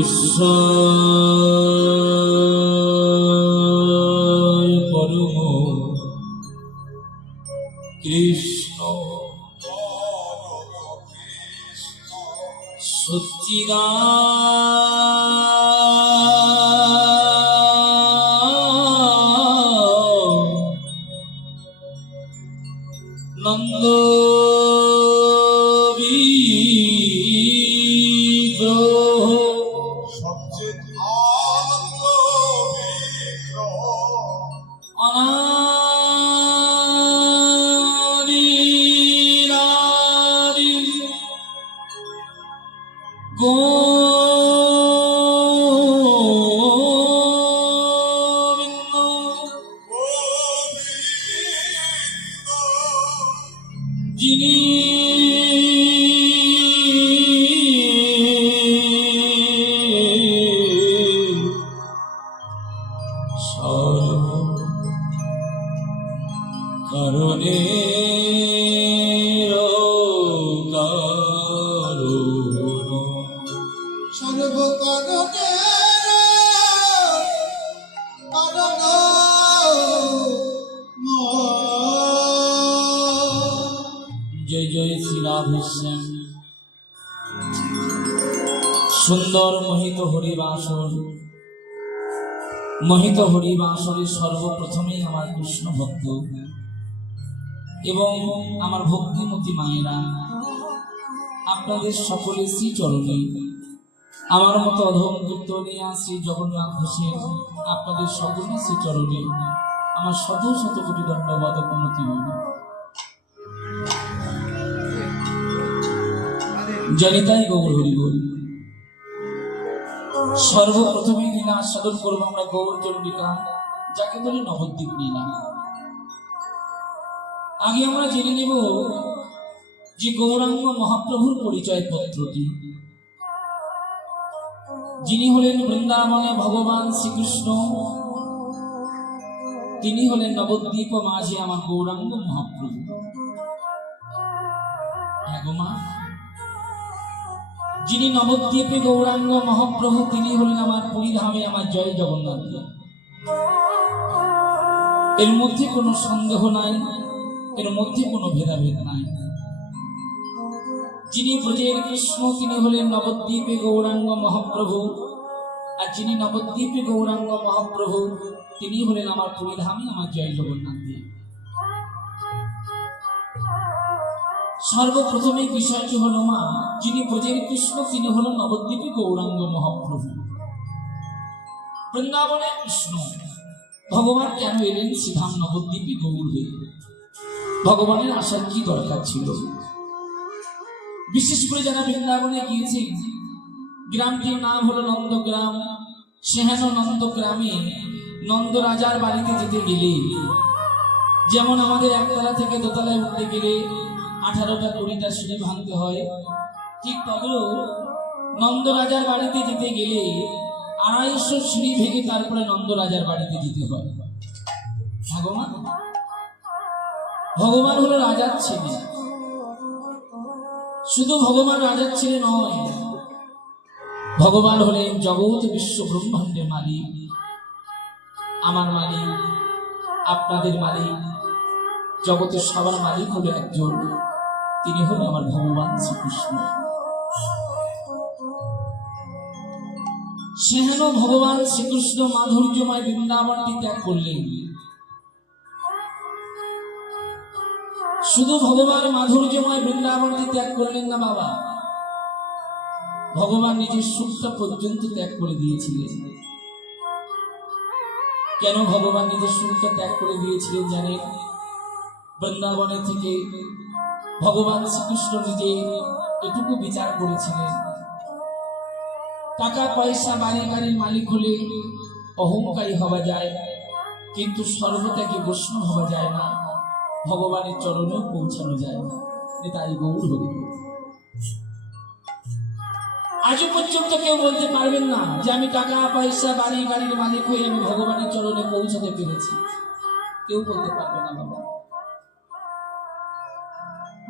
ঈশ্বর পরম কৃষ্ণ সচ্চিদানন্দ যিনি সর্ব কারণে জয় জয় শ্রী রাধেশ্যাম। সুন্দর মোহিত হরিবাসর, মোহিত হরিবাসরে সর্বপ্রথমেই আমার কৃষ্ণ ভক্ত এবং আমার ভক্তিমতী মায়েরা আপনাদের সকলে শ্রী চরণে আমার মতো অধম কীর্তনিয়া শ্রী জগন্নাথ ঘোষের আপনাদের সকলে শ্রী চরণে আমার শত শত কোটি দণ্ডবাদ প্রণতি হইল। জনিতাই গৌর হরি বল। সর্বপ্রথমে লীলা আস্বাদন করবো আমরা গৌর চন্ডিকা, যাকে বলি নবদ্বীপ লীলা। আগে আমরা জেনে নেব যে গৌরাঙ্গ মহাপ্রভুর পরিচয় পত্রটি। যিনি হলেন বৃন্দাবনে ভগবান শ্রীকৃষ্ণ, তিনি হলেন নবদ্বীপ মাঝে আমার গৌরাঙ্গ মহাপ্রভু। যিনি নবদ্বীপে গৌরাঙ্গ মহাপ্রভু, তিনি হলেন আমার পুরীধামে আমার জয় জগন্নাথ। এর মধ্যে কোনো সন্দেহ নাই, এর মধ্যে কোনো ভেদাভেদ নাই। যিনি ব্রজের কৃষ্ণ, তিনি হলেন নবদ্বীপে গৌরাঙ্গ মহাপ্রভু, আর যিনি নবদ্বীপে গৌরাঙ্গ মহাপ্রভু, তিনি হলেন আমার পুরীধামে আমার জয় জগন্নাথ। সর্বপ্রথমে বিষয়টি হল মা, যিনি ব্রজের কৃষ্ণ, তিনি হলেন নবদ্বীপে গৌরাঙ্গ মহাপ্রভু। বৃন্দাবনে কৃষ্ণ, ভগবান কেন এলেন শ্রীধাম নবদ্বীপে গৌর হয়ে? ভগবানের আসার কি দরকার ছিল? বিশেষ করে যারা বৃন্দাবনে গিয়েছে, গ্রামটির নাম হলো নন্দগ্রাম। সেহেন নন্দগ্রামে নন্দ রাজার বাড়িতে যেতে গেলে যেমন আমাদের একতলা থেকে দোতলায় উঠতে গেলে 18টা 20টা সিঁড়ি ভাঙতে হয়, ঠিক তবেও নন্দ রাজার বাড়িতে যেতে গেলে 250 সিঁড়ি ভেঙে তারপরে নন্দ রাজার বাড়িতে যেতে হয়। ভগবান হলো রাজার ছেলে। শুধু ভগবান রাজার ছেলে নয়, ভগবান হলেন জগৎ বিশ্ব ব্রহ্মাণ্ডের মালিক, আমার মালিক, আপনাদের মালিক, জগতের সবার মালিক হলো একজন, তিনি হলেন আমার ভগবান শ্রীকৃষ্ণ। সেহেন ভগবান শ্রীকৃষ্ণ মাধুর্যময় বৃন্দাবনটি ত্যাগ করলেন। শুধু ভগবান মাধুর্যময় বৃন্দাবনটি ত্যাগ করলেন না বাবা, ভগবান নিজের সুখটা পর্যন্ত ত্যাগ করে দিয়েছিলেন। কেন ভগবান নিজের সুখটা ত্যাগ করে দিয়েছিলেন জানেন? বৃন্দাবনে থেকে ভগবান শ্রীকৃষ্ণ নিজে এটুকু বিচার করেছিলেন, টাকা পয়সা বাড়ি গাড়ির মালিক হলে অহংকারী হওয়া যায়, কিন্তু সর্বত্যাগী বৈষ্ণব হওয়া যায় না, ভগবানের চরণেও পৌঁছানো যায় না। তাই গৌর হরি। আজও পর্যন্ত কেউ বলতে পারবেন না যে আমি টাকা পয়সা বাড়ি গাড়ির মালিক হয়ে আমি ভগবানের চরণে পৌঁছাতে পেরেছি। কেউ বলতে পারবে না বাবা।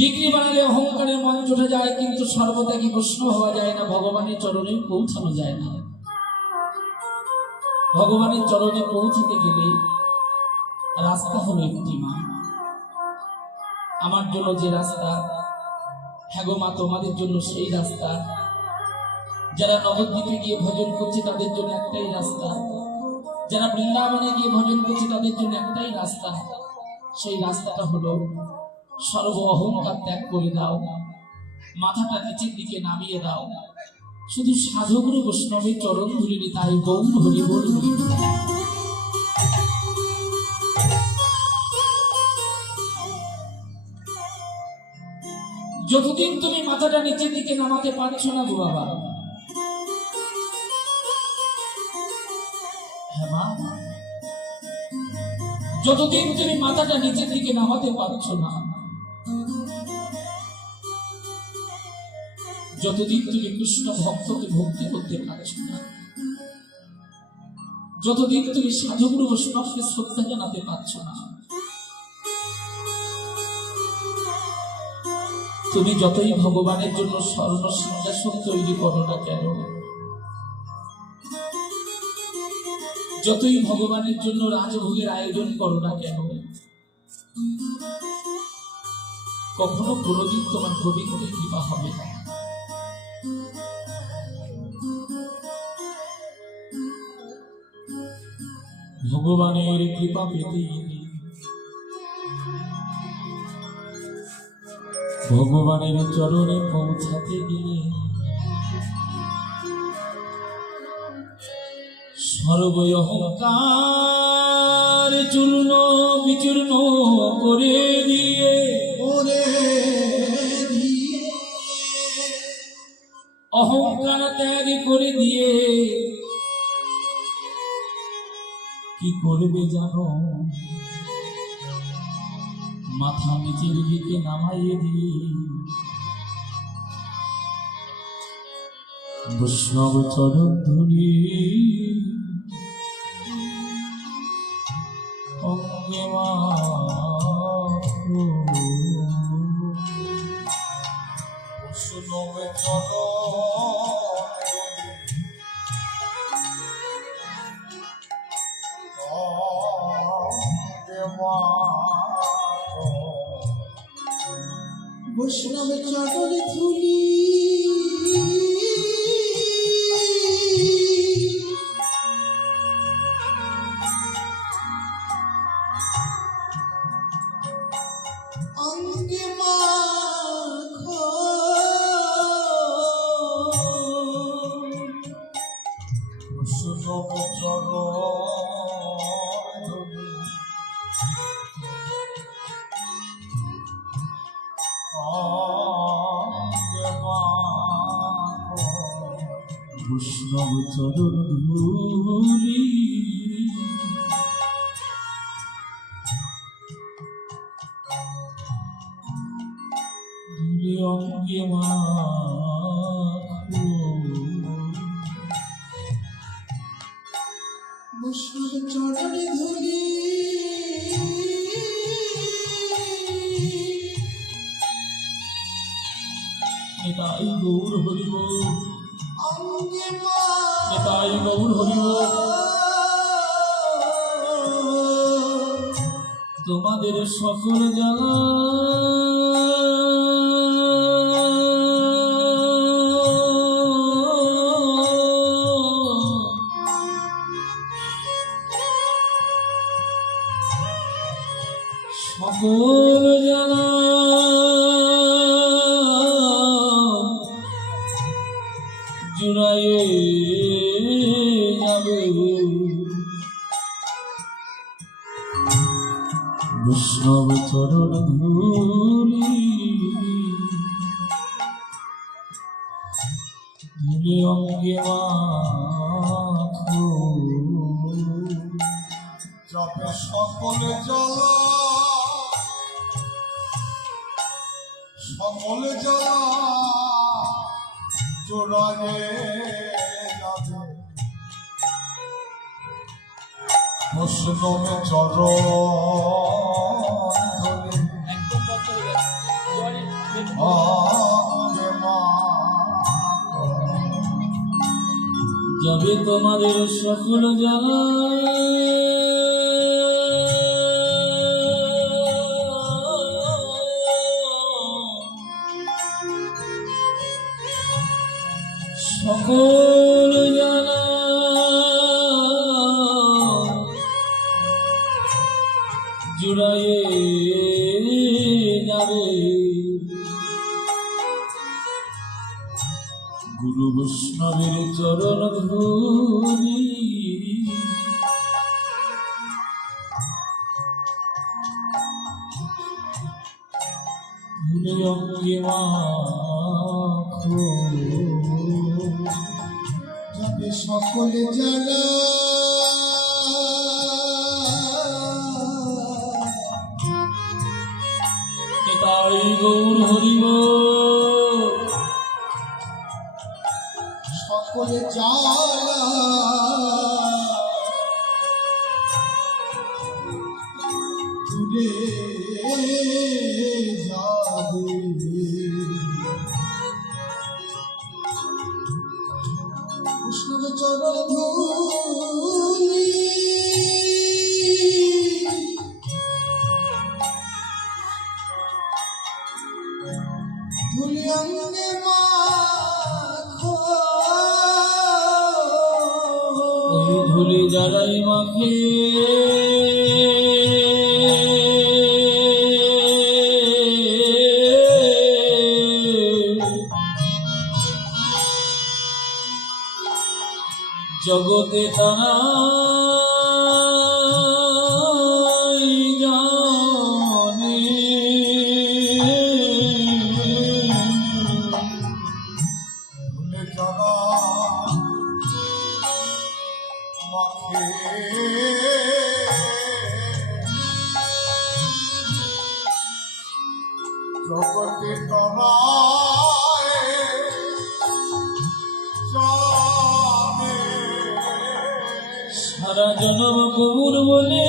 ডিগ্রি বানালে অহংকারের মঞ্চ ওঠা যায়, কিন্তু সর্বত্যাগী বৈষ্ণব হওয়া যায় না, ভগবানের চরণে পৌঁছানো যায় না। ভগবানের চরণে পৌঁছতে গেলে রাস্তা হলো একটি মা। আমার জন্য যে রাস্তা, হ্যাঁ গো মা, তোমাদের জন্য সেই রাস্তা। যারা নবদ্বীপে গিয়ে ভজন করছে তাদের জন্য একটাই রাস্তা, যারা বৃন্দাবনে গিয়ে ভজন করছে তাদের জন্য একটাই রাস্তা। সেই রাস্তাটা হলো সর্ব অহংকার ত্যাগ করে দাও, মাথাটা নিচের দিকে নামিয়ে দাও, শুধু সাধুগুরু বৈষ্ণবের চরণ ধরে তাই গৌর হরি বল হরি। যতদিন তুমি মাথাটা নিচের দিকে নামাতে পারছো না গো বাবা, হ্যাঁ মা, যতদিন তুমি মাথাটা নিচের দিকে নামাতে পারছো না, যতদিন তুমি কৃষ্ণ ভক্তকে ভক্তি করতে পারছো না, যতদিন তুমি সাধুগুরু বৈষ্ণবকে শ্রদ্ধা জানাতে পারছো না, তুমি যতই ভগবানের জন্য স্বর্ণ সিংহাসন তৈরি করো না কেন, যতই ভগবানের জন্য রাজভোগের আয়োজন করো না কেন, কখনো কোনোদিন তোমার গোবিন্দের কৃপা হবে না। ভগবানের কৃপা পেতে ভগবানের চরণে পৌঁছাতে গেলে সর্ব অহংকার চূর্ণ বিচূর্ণ করে দিয়ে অহংকার ত্যাগ করে দিয়ে কি করবে জানো, মাথা নিচের দিকে নামাইয়ে দিয়ে বৈষ্ণব চরণ ধুলি অঙ্গে বৈষ্ণব বৈষ্ণব চরণ ধুলি অঙ্গে মাখো, বৈষ্ণব চরণ ধুলি বৈষ্ণব চরণ ধুলি ধুলি অঙ্গে মাখো, বৈষ্ণব চরণ ধুলি নিতাই গৌর হরি বল, অঙ্গে নিতাই গৌর হরি বল। তোমাদের সকল জ্বালা সকল জ্বালা জুড়াইয়ে যাবে বৈষ্ণব চরণ ধুলি ধুলি অঙ্গে মাখো, জপে সকলে জ্বালা সকলে জ্বালা জোড়ায়ে যাবে বৈষ্ণবে চরণ ধুলি। একদম বন্ধ হয়ে গেছে। অঙ্গে মাখো। যাবে তোমাদের সকল জ্বালা সকল জ্বালা জুড়াইয়ে যাবে গুরু বৈষ্ণবের চরণ ধূলি ধুলে অঙ্গে মাখো। যাবে সকলে জ্বালা তাই গৌর হরিব সকলে জ্বালা দূরে যাবে কৃষ্ণ চরণ ধূলি ধূলি অঙ্গে মাখো। ওই ধুলি জ্বালাই মাখে জগতে তারা জানে ধুলে জ্বালা মাখে জগতে তরায় জানে। সারা জনম কবুর বলে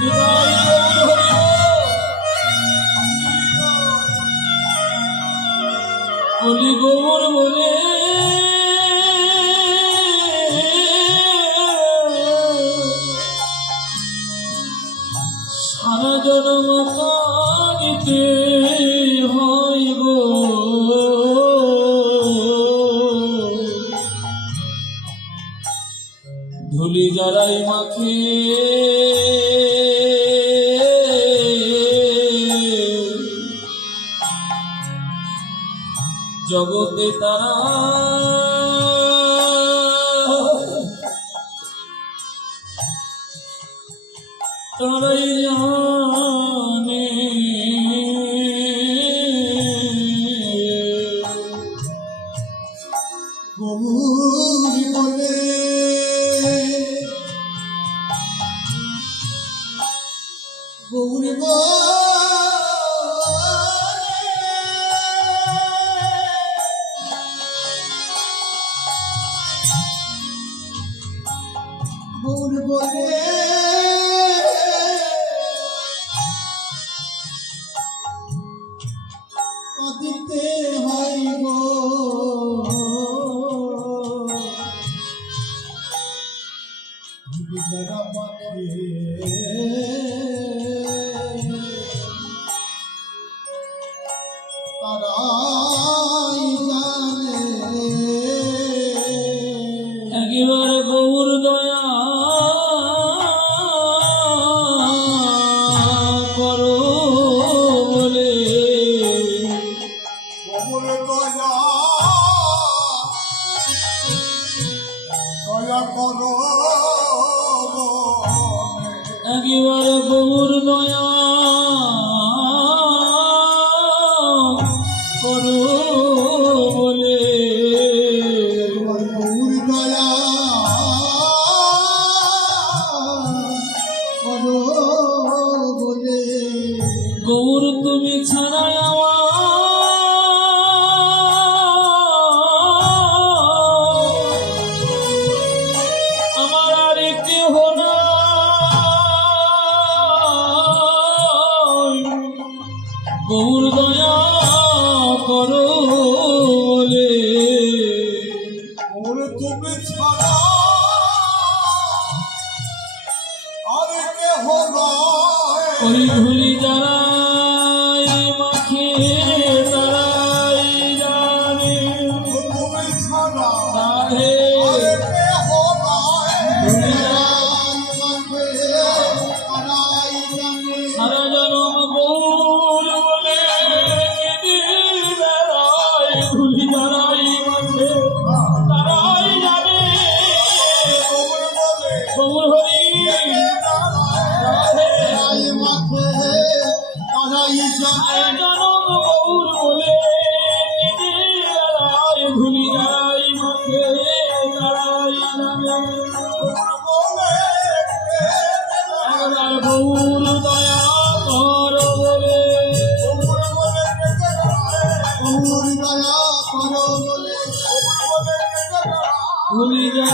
নিতাই গৌর হরিব বলি গৌর বলে সারা জনম কাঁদিতে হয় গো ধুলি জ্বালাই মাখে জগতে তারা তারাই জানে গৌরী বলে গৌরী গৌরী বলে কাঁদিতে হয় গো যারা মাখে তারাই জানে। একবার গৌর দয়া করো বলে গোবরে দয়া দয়া করো একবার গৌর দয়া করো বলে গৌর দয়া করো বলে গৌর তুমি ছাড়া আমার আর কেহ না গৌর দয়া করো বলে ওরে তুমি ছাড়া আর কেহ নয়। ওই ধুলি যারাই মাখে তারাই জানে তুমি ছাড়া তারে আর কেহ নয়। ধুলি আমাকে তারাই জানে। সারা জনম গৌর বলে কেঁদে বেড়ায় ধুলি যারাই মাখে তারাই জানে গৌর বলে গৌর হরি রাধে তারাই মাকে তারাই জানে। সারা জনম গৌর বলে কেঁদে বেড়ায় ধুলি যারাই মাখে তারাই জানে বলে একবার গৌর দয়া কর বলে গৌর বলে কেটে বেড়ায়। গৌর দয়া করো বলে গৌর বলে কেটে বেড়ায়। ভুলি যা